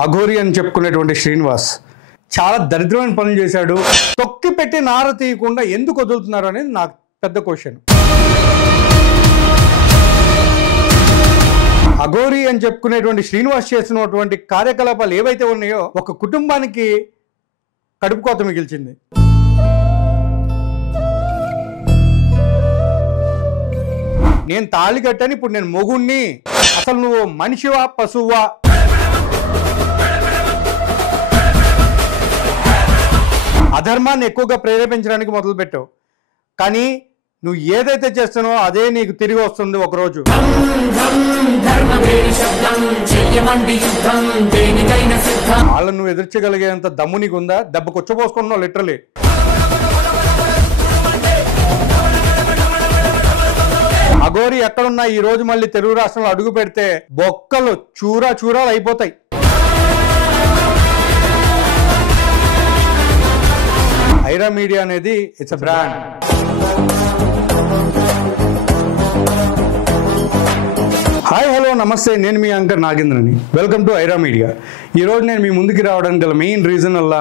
అఘోరి అని చెప్పుకునేటువంటి శ్రీనివాస్ చాలా దరిద్రమైన పనులు చేశాడు. తొక్కి పెట్టి నార తీయకుండా ఎందుకు వదులుతున్నారు అనేది నాకు పెద్ద క్వశ్చన్. అఘోరి అని చెప్పుకునేటువంటి శ్రీనివాస్ చేసినటువంటి కార్యకలాపాలు ఏవైతే ఉన్నాయో ఒక కుటుంబానికి కడుపు కోత మిగిల్చింది. నేను తాళి కట్టాను, ఇప్పుడు నేను మొగుణ్ణి, అసలు నువ్వు మనిషివా పశువా? అధర్మాన్ని ఎక్కువగా ప్రేరేపించడానికి మొదలుపెట్టావు, కానీ నువ్వు ఏదైతే చేస్తున్నావో అదే నీకు తిరిగి వస్తుంది ఒకరోజు. వాళ్ళను నువ్వు ఎదుర్చగలిగేంత దమ్ము నీకు ఉందా? దెబ్బ కొచ్చపోసుకున్నావు లిటరలీ. అఘోరి ఎక్కడున్నా ఈ రోజు మళ్ళీ తెలుగు రాష్ట్రంలో అడుగు పెడితే బొక్కలు చూరాలు అయిపోతాయి. ఐరా మీడియా అనేది it's a brand. Hi, hello, నమస్తే. నేను మీ యాంకర్ నాగేంద్రని. Welcome to Aira media. ఈరోజు నేను మీ ముందుకు రావడానికి గల మెయిన్ రీజన్ వల్ల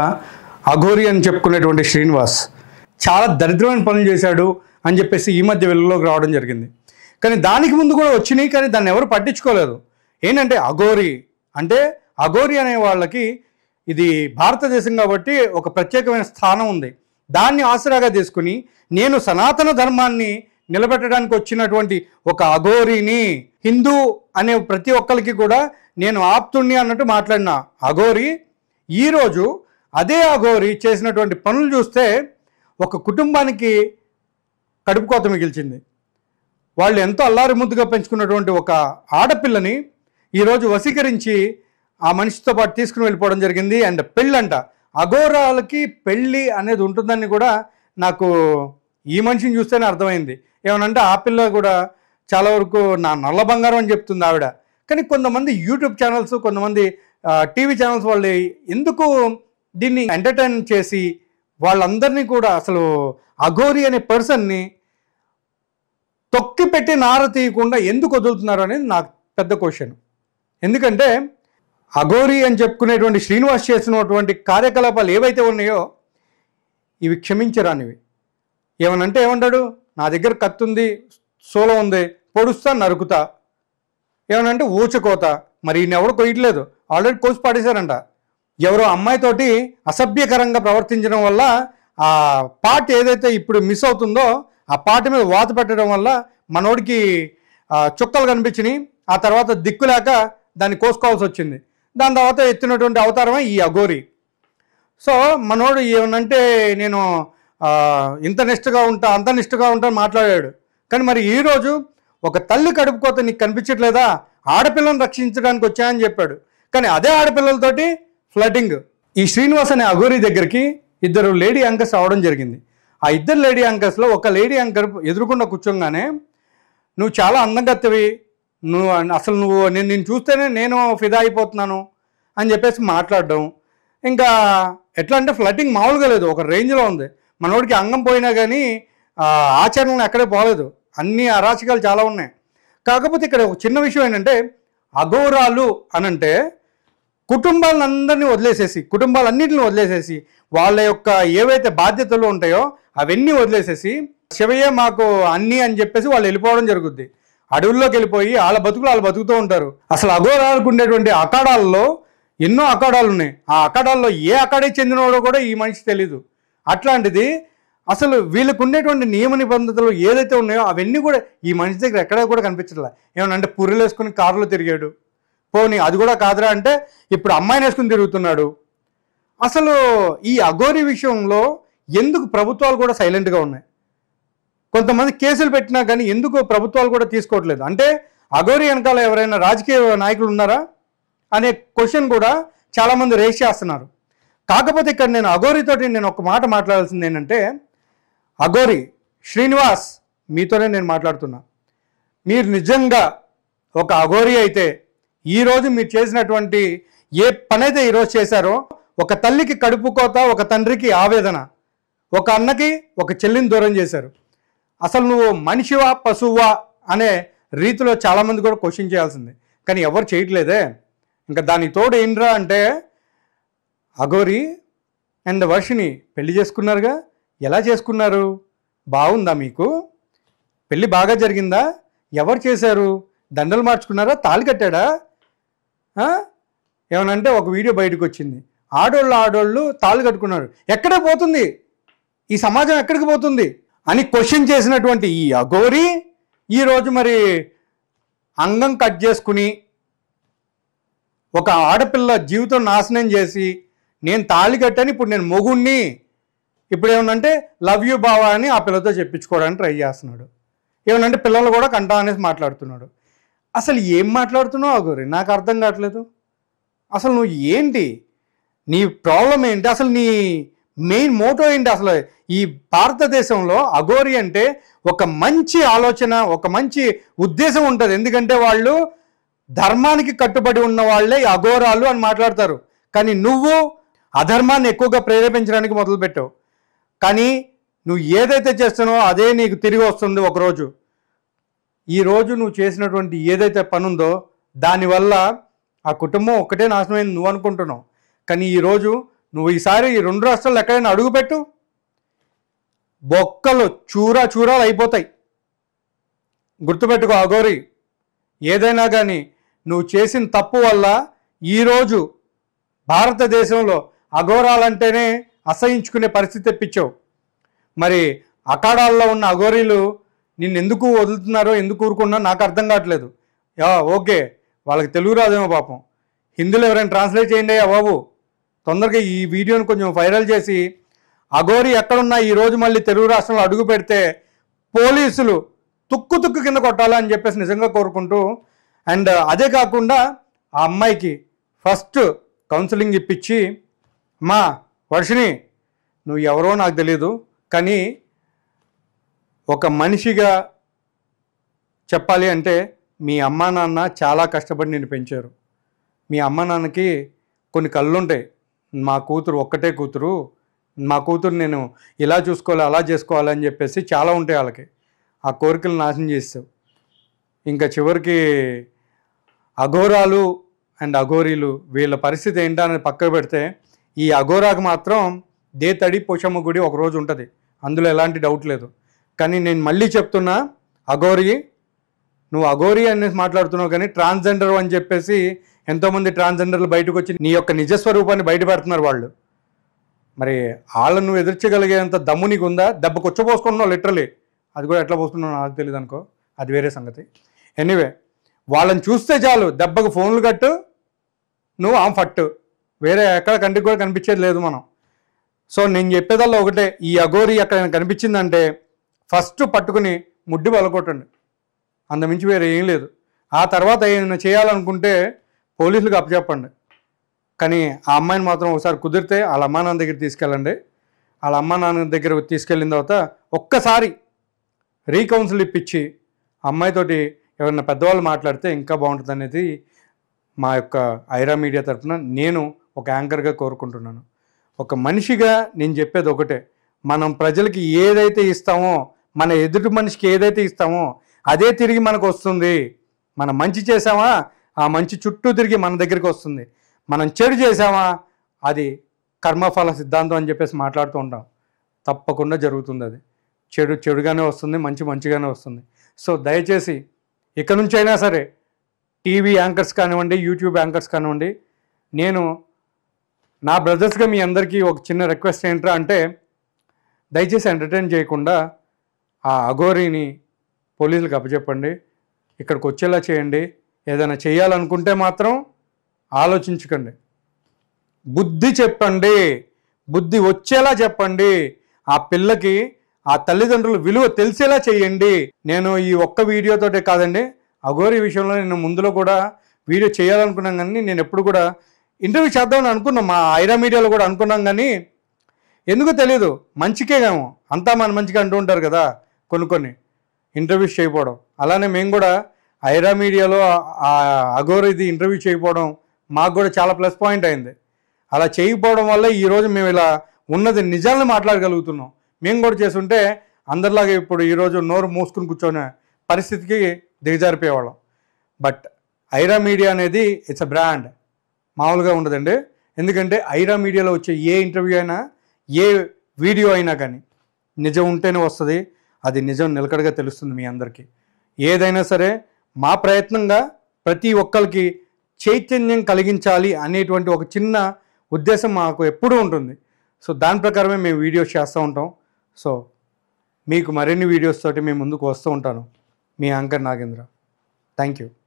అఘోరి అని చెప్పుకునేటువంటి శ్రీనివాస్ చాలా దరిద్రమైన పనులు చేశాడు అని చెప్పేసి ఈ మధ్య వెలుగులోకి రావడం జరిగింది. కానీ దానికి ముందు కూడా వచ్చినాయి, కానీ దాన్ని ఎవరు పట్టించుకోలేదు. ఏంటంటే అఘోరి అనే వాళ్ళకి ఇది భారతదేశం కాబట్టి ఒక ప్రత్యేకమైన స్థానం ఉంది. దాన్ని ఆసరాగా తీసుకుని నేను సనాతన ధర్మాన్ని నిలబెట్టడానికి వచ్చినటువంటి ఒక అఘోరిని, హిందూ అనే ప్రతి ఒక్కరికి కూడా నేను ఆప్తుణ్ణి అన్నట్టు మాట్లాడిన అఘోరి ఈరోజు అదే అఘోరి చేసినటువంటి పనులు చూస్తే ఒక కుటుంబానికి కడుపు కోత మిగిల్చింది. వాళ్ళు ఎంతో అల్లారి ముద్దుగా పెంచుకున్నటువంటి ఒక ఆడపిల్లని ఈరోజు వశీకరించి ఆ మనిషితో పాటు తీసుకుని వెళ్ళిపోవడం జరిగింది. అండ్ పెళ్ళంట, అఘోరాలకి పెళ్ళి అనేది ఉంటుందని కూడా నాకు ఈ మనిషిని చూస్తేనే అర్థమైంది. ఏమనంటే ఆ పిల్ల కూడా చాలా వరకు నా నల్ల బంగారం అని చెప్తుంది ఆవిడ. కానీ కొంతమంది యూట్యూబ్ ఛానల్స్, కొంతమంది టీవీ ఛానల్స్ వాళ్ళు ఎందుకు దీన్ని ఎంటర్టైన్ చేసి వాళ్ళందరినీ కూడా అసలు అఘోరి అనే పర్సన్ని తొక్కి పెట్టి నార తీయకుండా ఎందుకు వదులుతున్నారు అనేది నాకు పెద్ద క్వశ్చన్. ఎందుకంటే అఘోరి అని చెప్పుకునేటువంటి శ్రీనివాస్ చేసినటువంటి కార్యకలాపాలు ఏవైతే ఉన్నాయో ఇవి క్షమించరానివి. ఏమనంటే ఏమంటాడు, నా దగ్గర కత్తి ఉంది, సోలో ఉంది, పొడుస్తా నరుకుతా. ఏమనంటే ఊచకోత. మరి ఈయన ఎవరు కొయ్యట్లేదు, ఆల్రెడీ కోసి పాడేశారంట. ఎవరో అమ్మాయితోటి అసభ్యకరంగా ప్రవర్తించడం వల్ల ఆ పార్ట్ ఏదైతే ఇప్పుడు మిస్ అవుతుందో ఆ పాట మీద వాత పెట్టడం వల్ల మనోడికి చుక్కలు కనిపించినాయి. ఆ తర్వాత దిక్కులేక దాన్ని కోసుకోవాల్సి వచ్చింది. దాని తర్వాత ఎత్తినటువంటి అవతారమే ఈ అఘోరి. సో మనోడు ఏమనంటే నేను ఇంత నిష్ఠగా ఉంటా, అంత నిష్ఠగా ఉంటా మాట్లాడాడు. కానీ మరి ఈరోజు ఒక తల్లి కడుపు కోత నీకు కనిపించట్లేదా? ఆడపిల్లను రక్షించడానికి వచ్చాయని చెప్పాడు. కానీ అదే ఆడపిల్లలతోటి ఫ్లటింగ్. ఈ శ్రీనివాస్ అనే అఘోరి దగ్గరికి ఇద్దరు లేడీ యాంకర్స్ అవడం జరిగింది. ఆ ఇద్దరు లేడీ యాంకర్స్లో ఒక లేడీ యాంకర్ ఎదురుకుండా కూర్చోగానే నువ్వు చాలా అందగత్తవి, నేను చూస్తేనే నేను ఫిదా అయిపోతున్నాను అని చెప్పేసి మాట్లాడడం. ఇంకా ఎట్లా అంటే ఫ్లటింగ్ మామూలుగా లేదు, ఒక రేంజ్లో ఉంది. మనోడికి అంగం పోయినా కానీ ఆచరణలు ఎక్కడే పోలేదు, అన్ని అరాచకాలు చాలా ఉన్నాయి. కాకపోతే ఇక్కడ ఒక చిన్న విషయం ఏంటంటే అఘోరాలు అనంటే కుటుంబాలన్నింటినీ వదిలేసేసి వాళ్ళ యొక్క ఏవైతే బాధ్యతలు ఉంటాయో అవన్నీ వదిలేసేసి శివయ్య మాకు అన్నీ అని చెప్పేసి వాళ్ళు వెళ్ళిపోవడం జరుగుద్ది. అడవుల్లోకి వెళ్ళిపోయి వాళ్ళ బతుకులు వాళ్ళు బతుకుతూ ఉంటారు. అసలు అఘోరాలకు ఉండేటువంటి అఖాడాల్లో ఎన్నో అఖాడాలు ఉన్నాయి. ఆ అఖాడాల్లో ఏ అఖాడకి చెందినవాడో కూడా ఈ మనిషి తెలీదు. అట్లాంటిది అసలు వీళ్ళకు ఉండేటువంటి నియమ నిబంధనలు ఏదైతే ఉన్నాయో అవన్నీ కూడా ఈ మనిషి దగ్గర ఎక్కడ కూడా కనిపించట్లే. ఏమనంటే పుర్రెలు వేసుకుని కారులో తిరిగాడు, పోనీ అది కూడా కాదురా అంటే ఇప్పుడు అమ్మాయిని వేసుకుని తిరుగుతున్నాడు. అసలు ఈ అఘోరి విషయంలో ఎందుకు ప్రభుత్వాలు కూడా సైలెంట్గా ఉన్నాయి? కొంతమంది కేసులు పెట్టినా కానీ ఎందుకు ప్రభుత్వాలు కూడా తీసుకోవట్లేదు? అంటే అఘోరి వెనకాల ఎవరైనా రాజకీయ నాయకులు ఉన్నారా అనే క్వశ్చన్ కూడా చాలామంది రేస్ చేస్తున్నారు. కాకపోతే ఇక్కడ నేను అఘోరితోటి ఒక మాట మాట్లాడాల్సింది ఏంటంటే, అఘోరి శ్రీనివాస్ మీతోనే నేను మాట్లాడుతున్నా. మీరు నిజంగా ఒక అఘోరి అయితే ఈరోజు మీరు చేసినటువంటి ఏ పనైతే ఈరోజు చేశారో, ఒక తల్లికి కడుపు కోత, ఒక తండ్రికి ఆవేదన, ఒక అన్నకి ఒక చెల్లిని దూరం చేశారు. అసలు నువ్వు మనిషివా పశువా అనే రీతిలో చాలామంది కూడా క్వశ్చన్ చేయాల్సిందే, కానీ ఎవరు చేయట్లేదే. ఇంకా దానికి తోడు ఏంట్రా అంటే అఘోరి అండ్ వర్షిని పెళ్లి చేసుకున్నారుగా. ఎలా చేసుకున్నారు? బాగుందా మీకు? పెళ్ళి బాగా జరిగిందా? ఎవరు చేశారు? దండలు మార్చుకున్నారా? తాళి కట్టాడా? ఏమనంటే ఒక వీడియో బయటకు వచ్చింది, ఆడోళ్ళు తాళి కట్టుకున్నారు. ఎక్కడే పోతుంది ఈ సమాజం, ఎక్కడికి పోతుంది అని క్వశ్చన్ చేసినటువంటి ఈ అఘోరి ఈరోజు మరి అంగం కట్ చేసుకుని ఒక ఆడపిల్ల జీవితం నాశనం చేసి నేను తాళి కట్టాను, ఇప్పుడు నేను మొగుణ్ణి, ఇప్పుడు ఏమనంటే లవ్ యూ బావా అని ఆ పిల్లతో చెప్పించుకోవడానికి ట్రై చేస్తున్నాడు. ఏమనంటే పిల్లలు కూడా కంటా అనేసి మాట్లాడుతున్నాడు. అసలు ఏం మాట్లాడుతున్నావు అఘోరి? నాకు అర్థం కావట్లేదు. అసలు నువ్వు ఏంటి, నీ ప్రాబ్లం ఏంటి, అసలు నీ మెయిన్ మోటో ఏంటి? అసలు ఈ భారతదేశంలో అఘోరి అంటే ఒక మంచి ఆలోచన, ఒక మంచి ఉద్దేశం ఉంటుంది. ఎందుకంటే వాళ్ళు ధర్మానికి కట్టుబడి ఉన్న వాళ్ళే అఘోరాలు అని మాట్లాడతారు. కానీ నువ్వు అధర్మాన్ని ఎక్కువగా ప్రేరేపించడానికి మొదలుపెట్టావు. కానీ నువ్వు ఏదైతే చేస్తున్నావో అదే నీకు తిరిగి వస్తుంది ఒకరోజు. ఈరోజు నువ్వు చేసినటువంటి ఏదైతే పని ఉందో దానివల్ల ఆ కుటుంబం ఒక్కటే నాశనమైంది నువ్వు అనుకుంటున్నావు. కానీ ఈరోజు నువ్వు ఈసారి ఈ 2 రాష్ట్రాలు ఎక్కడైనా అడుగుపెట్టు, బొక్కలు చూరాలు అయిపోతాయి. గుర్తుపెట్టుకో అఘోరి, ఏదైనా కానీ నువ్వు చేసిన తప్పు వల్ల ఈరోజు భారతదేశంలో అఘోరాలంటేనే అసహించుకునే పరిస్థితి తెప్పించావు. మరి అఖాడాల్లో ఉన్న అఘోరీలు నిన్ను ఎందుకు వదులుతున్నారో, ఎందుకు ఊరుకున్నారో నాకు అర్థం కావట్లేదు. ఓకే, వాళ్ళకి తెలుగు రాదేమో పాపం, హిందీలో ఎవరైనా ట్రాన్స్లేట్ చేయండి అయ్యా బాబు. తొందరగా ఈ వీడియోని కొంచెం వైరల్ చేసి అఘోరి ఎక్కడున్నా ఈరోజు మళ్ళీ తెలుగు రాష్ట్రంలో అడుగు పెడితే పోలీసులు తుక్కు కింద కొట్టాలని చెప్పేసి నిజంగా కోరుకుంటూ, అండ్ అదే కాకుండా ఆ అమ్మాయికి ఫస్ట్ కౌన్సిలింగ్ ఇప్పించి, అమ్మా వర్షిని నువ్వు ఎవరో నాకు తెలియదు, కానీ ఒక మనిషిగా చెప్పాలి అంటే మీ అమ్మా నాన్న చాలా కష్టపడి నిన్ను పెంచారు. మీ అమ్మా నాన్నకి కొన్ని కళ్ళుంటాయి, మా కూతురు ఒక్కటే కూతురు, మా కూతురు నేను ఇలా చూసుకోవాలి అలా చేసుకోవాలని చెప్పేసి చాలా ఉంటాయి వాళ్ళకి. ఆ కోరికలు నాశనం చేస్తావు. ఇంకా చివరికి అఘోరాలు అండ్ అఘోరీలు వీళ్ళ పరిస్థితి ఏంటనేది పక్కకు పెడితే, ఈ అఘోరాకు మాత్రం దేతడి పోషమ్మ గుడి ఒకరోజు ఉంటుంది, అందులో ఎలాంటి డౌట్ లేదు. కానీ నేను మళ్ళీ చెప్తున్నా అఘోరి, నువ్వు అఘోరి అనేసి మాట్లాడుతున్నావు కానీ ట్రాన్స్జెండర్ అని చెప్పేసి ఎంతోమంది ట్రాన్స్జెండర్లు బయటకు వచ్చి నీ యొక్క నిజస్వరూపాన్ని బయటపెడుతున్నారు వాళ్ళు. మరి వాళ్ళను నువ్వు ఎదుర్చగలిగేంత దమ్ము నీకు ఉందా? దెబ్బ కొచ్చపోసుకుంటున్నావు లిటరలీ, అది కూడా ఎట్లా పోసుకున్నావు నాకు తెలియదు అనుకో, అది వేరే సంగతి. ఎనీవే, వాళ్ళని చూస్తే చాలు దెబ్బకు ఫోన్లు కట్టు, నువ్వు ఆమె ఫట్టు, వేరే ఎక్కడ కంటికి కూడా కనిపించేది లేదు మనం. సో నేను చెప్పేదల్లా ఒకటే, ఈ అఘోరి ఎక్కడైనా కనిపించిందంటే ఫస్ట్ పట్టుకుని ముడ్డి పలకొట్టండి, అంతమించి వేరే ఏం లేదు. ఆ తర్వాత ఏమైనా చేయాలనుకుంటే పోలీసులకు అప్పచెప్పండి. కానీ ఆ అమ్మాయిని మాత్రం ఒకసారి కుదిరితే వాళ్ళ అమ్మా నాన్న దగ్గర తీసుకెళ్ళండి. వాళ్ళ అమ్మా నాన్న దగ్గర తీసుకెళ్ళిన తర్వాత ఒక్కసారి రీకౌన్సిల్ ఇప్పించి అమ్మాయితోటి ఎవరైనా పెద్దవాళ్ళు మాట్లాడితే ఇంకా బాగుంటుంది అనేది మా యొక్క ఐరా మీడియా తరఫున నేను ఒక యాంకర్గా కోరుకుంటున్నాను. ఒక మనిషిగా నేను చెప్పేది ఒకటే, మనం ప్రజలకి ఏదైతే ఇస్తామో, మన ఎదుటి మనిషికి ఏదైతే ఇస్తామో అదే తిరిగి మనకు వస్తుంది. మనం మంచి చేసామా ఆ మంచి చుట్టూ తిరిగి మన దగ్గరికి వస్తుంది. మనం చెడు చేసామా అది కర్మఫల సిద్ధాంతం అని చెప్పేసి మాట్లాడుతూ ఉంటాం. తప్పకుండా జరుగుతుంది. అది చెడుగానే వస్తుంది, మంచిగానే వస్తుంది. సో దయచేసి ఇక నుంచి అయినా సరే టీవీ యాంకర్స్ కానివ్వండి, యూట్యూబ్ యాంకర్స్ కానివ్వండి, నేను నా బ్రదర్స్గా మీ అందరికీ ఒక చిన్న రిక్వెస్ట్ ఏంట్రా అంటే, దయచేసి ఎంటర్టైన్ చేయకుండా ఆ అఘోరీని పోలీసులకు అప్పచెప్పండి, ఇక్కడికి వచ్చేలా చేయండి. ఏదైనా చేయాలనుకుంటే మాత్రం ఆలోచించకండి, బుద్ధి చెప్పండి, బుద్ధి వచ్చేలా చెప్పండి. ఆ పిల్లకి ఆ తల్లిదండ్రుల విలువ తెలిసేలా చేయండి. నేను ఈ ఒక్క వీడియోతోటే కాదండి, అఘోరి విషయంలో నేను ముందులో కూడా వీడియో చేయాలనుకున్నాను, కానీ నేను ఎప్పుడు కూడా ఇంటర్వ్యూ చేద్దామని అనుకున్నాం, మా ఐరా మీడియాలో కూడా అనుకున్నాం. కానీ ఎందుకో తెలీదు, మంచికేమో అంతా మన మంచిగా అంటూ ఉంటారు కదా కొన్ని ఇంటర్వ్యూస్ చేయకపోవడం. అలానే మేము కూడా ఐరా మీడియాలో ఆ అఘోరిది ఇంటర్వ్యూ చేయకపోవడం మాకు కూడా చాలా ప్లస్ పాయింట్ అయింది. అలా చేయకపోవడం వల్ల ఈరోజు మేము ఇలా ఉన్నది నిజాలను మాట్లాడగలుగుతున్నాం. మేము కూడా చేస్తుంటే అందరిలాగా ఇప్పుడు ఈరోజు నోరు మూసుకుని కూర్చొనే పరిస్థితికి దిగజారిపోయేవాళ్ళం. బట్ ఐరా మీడియా అనేది ఇట్స్ అ బ్రాండ్. మామూలుగా ఉండదండి. ఎందుకంటే ఐరా మీడియాలో వచ్చే ఏ ఇంటర్వ్యూ అయినా, ఏ వీడియో అయినా కానీ నిజం ఉంటేనే వస్తుంది. అది నిజం నిలకడగా తెలుస్తుంది మీ అందరికీ. ఏదైనా సరే మా ప్రయత్నంగా ప్రతి ఒక్కరికి చైతన్యం కలిగించాలి అనేటువంటి ఒక చిన్న ఉద్దేశం మాకు ఎప్పుడూ ఉంటుంది. సో దాని ప్రకారమే మేము వీడియోస్ చేస్తూ ఉంటాం. సో మీకు మరిన్ని వీడియోస్ తోటి మేము ముందుకు వస్తూ ఉంటాను. మీ యాంకర్ నాగేంద్ర. Thank you.